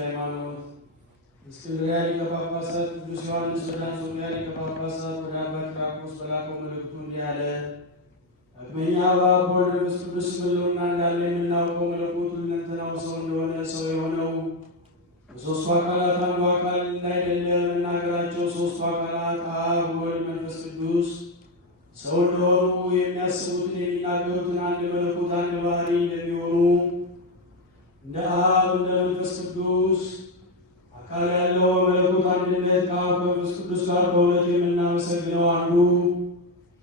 ሃይማኖት እስክንድርያ ሊቀ ጳጳሳት ቅዱስ ዮሐንስ ወደ አንጾኪያ ሊቀ ጳጳሳት ወደ አባ ኪራኮስ በላከው መልእክቱ እንዲህ አለ። ዳግመኛ በአብ በወልድ በመንፈስ ቅዱስ ሕልውና እንዳለ የምናውቀው መለኮት ሁለንተናው ሰው እንደሆነ ሰው የሆነው በሦስቱ አካላት አንዱ አካል እንዳይደለ የምናገራቸው ሦስቱ አካላት አብ፣ ወልድ፣ መንፈስ ቅዱስ ሰው እንደሆኑ የሚያስቡትን የሚናገሩትን አንድ መለኮት አንድ ባህሪ እንደሚሆኑ እንደ አብ እንደ መንፈስ ቅዱስ አካል ያለው መለኮት አንድነት ከአብ ከመንፈስ ቅዱስ ጋር በእውነት የምናመሰግነው አንዱ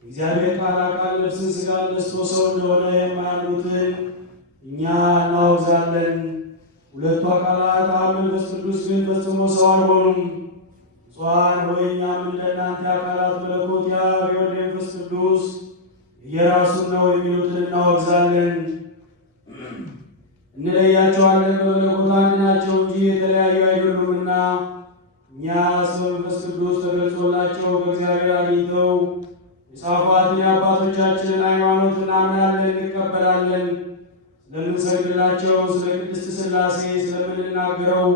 እግዚአብሔር ቃል አካል ነፍስን ሥጋ ነስቶ ሰው እንደሆነ የማያምኑትን እኛ እናወግዛለን። ሁለቱ አካላት አብ መንፈስ ቅዱስ ግን ፈጽሞ ሰው አልሆኑም። ብፁዓን ሆይ እኛም እንደናንተ አካላት መለኮት የአብ የወልድ የመንፈስ ቅዱስ የራሱን ነው የሚሉትን እናወግዛለን። እንለያቸዋለን፣ በመለኮት አንድ ናቸው እንጂ የተለያዩ አይደሉምና። እኛ በመንፈስ ቅዱስ ተገልጾላቸው ከእግዚአብሔር አግኝተው የጻፏትን የአባቶቻችንን ሃይማኖት እናምናለን፣ እንቀበላለን። ስለምንሰግድላቸው ስለ ቅድስት ሥላሴ ስለምንናገረው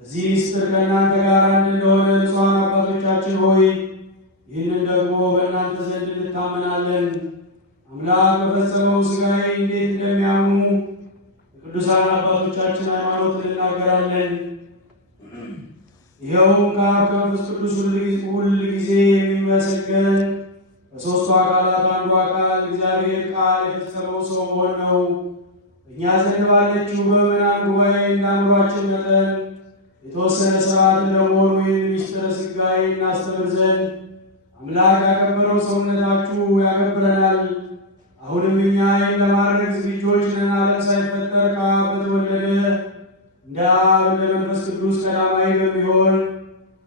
በዚህ ምስጢር ከእናንተ ጋር አንድ እንደሆነ ንጹሐን አባቶቻችን ሆይ ይህንን ደግሞ በእናንተ ዘንድ እንታመናለን። አምላክ በፈጸመው ሥጋዬ እንዴት እንደሚያምኑ ቅዱሳን አባቶቻችን ሃይማኖት እንናገራለን። ይኸውም ከአብ ከመንፈስ ቅዱስ ሁል ጊዜ የሚመሰገን በሦስቱ አካላት አንዱ አካል እግዚአብሔር ቃል የፈጸመው ሰው መሆን ነው። እኛ ዘንድ ባለችው በምዕመናን ጉባኤ እንዳምሯችን መጠን የተወሰነ ሥርዓት እንደመሆኑ ይህን ምስጢረ ሥጋዌ እናስተምር ዘንድ አምላክ ያከበረው ሰውነታችሁ ያከብረናል። አሁንም እኛ ይህን ለማድረግ ዝግጆች ነን። ዓለም ሳይፈጠር ከአብ በተወለደ እንደ አብ እንደ መንፈስ ቅዱስ ቀዳማዊ በሚሆን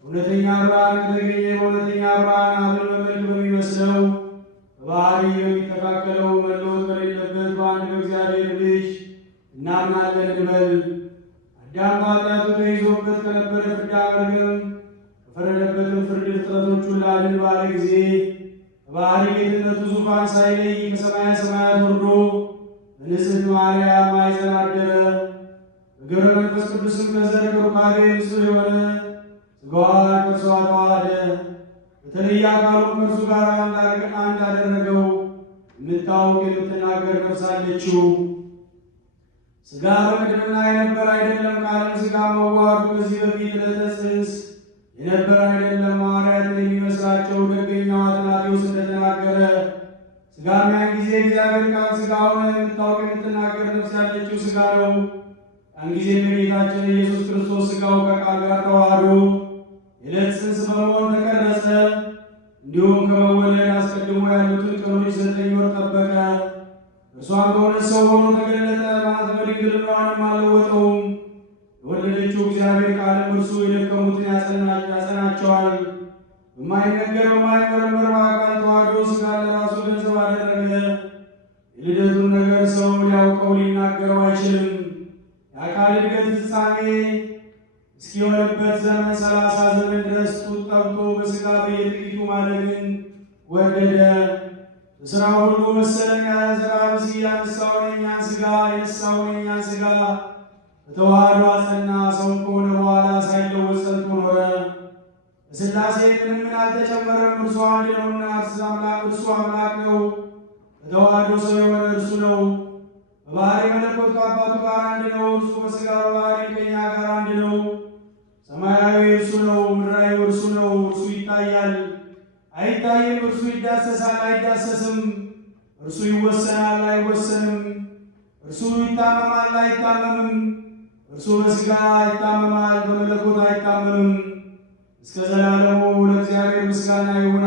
እውነተኛ ብርሃን ከተገኘ በእውነተኛ ብርሃን አብን በመልክ በሚመስለው በባህሪ በሚተካከለው መለወጥ በሌለበት በአንድ በእግዚአብሔር ልጅ እናምናለን እንበል። አዳም በኃጢአቱ ተይዞበት ከነበረ ፍዳ መርገም ከፈረደበትም ፍርድ ፍጥረቶቹን ላድን ባለ ጊዜ በባህሪ ጌትነቱ ዙፋን ሳይለይ ከሰማየ ሰማያት ወርዶ በንጽሕት ማርያም ማኅፀን አደረ። በግብረ መንፈስ ቅዱስም ከዘር ከሩካቤ ንጹሕ የሆነ ሥጋዋን ከእርሷ ተዋሃደ። በተለየ አካሉ ከእርሱ ጋር አንድ አደረገው። የምታውቅ የምትናገር ነፍስ አለችው። ሥጋ በቅድምና የነበረ አይደለም፣ ከዓለም ሥጋ መዋሃዱ ከዚህ በፊት ዕለተ ጽንስ የነበረ አይደለም። ሐዋርያትን የሚመስላቸው ደገኛው አትናቴዎስ እንደተናገረ ሥጋም ያን ጊዜ እግዚአብሔር ቃል ሥጋ ሆነ። የምታውቅ የምትናገር ነፍስ ያለችው ሥጋ ነው። ያን ጊዜ ጌታችን ኢየሱስ ክርስቶስ ሥጋው ከቃል ጋር ተዋህዶ የዕለት ጽንስ በመሆን ተቀረጸ። እንዲሁም ከመወለድ አስቀድሞ ያሉትን ቀኖች 9 ወር ጠበቀ። እርሷን በእውነት ሰው ሆኖ ተገለጠ። ማኅተመ ድንግልናዋንም አልለወጠውም። የወለደችው እግዚአብሔር ቃልም እርሱ የደከሙትን ያጸናቸዋል። በማይነገር በማይመረመር በአካል ተዋህዶ ሥጋ ለራሱ ገንዘብ አደረገ። የልደቱን ነገር ሰው ሊያውቀው ሊናገረው አይችልም። የአካል እድገት ፍጻሜ እስኪሆንበት ዘመን 30 ዘመን ድረስ ጡት ጠብቶ በሥጋ በየጥቂቱ ማደግን ወደደ። በሥራ ሁሉ መሰለኝ ያዘራ ብሲ ያነሳውን የእኛን ሥጋ የነሳውን የእኛን ሥጋ በተዋህዶ አጸና። ሰውን ከሆነ በኋላ ሳይለወጥ ጸንቶ ኖረ። በሥላሴ ምንም አልተጨመረም። እርሱ አንድ ነውና እርሱ አምላክ ነው። በተዋህዶ ሰው የሆነ እርሱ ነው። በባህሪ መለኮት ከአባቱ ጋር አንድ ነው። እርሱ በሥጋ በባህሪ ከእኛ ጋር አንድ ነው። ሰማያዊ እርሱ ነው፣ ምድራዊ እርሱ ነው። እርሱ ይታያል አይታይም፣ እርሱ ይዳሰሳል አይዳሰስም፣ እርሱ ይወሰናል አይወሰንም፣ እርሱ ይታመማል አይታመምም፣ እርሱ በሥጋ ይታመማል በመለኮት አይታመምም። እስከ ዘላለሙ ለእግዚአብሔር ምስጋና ይሁን።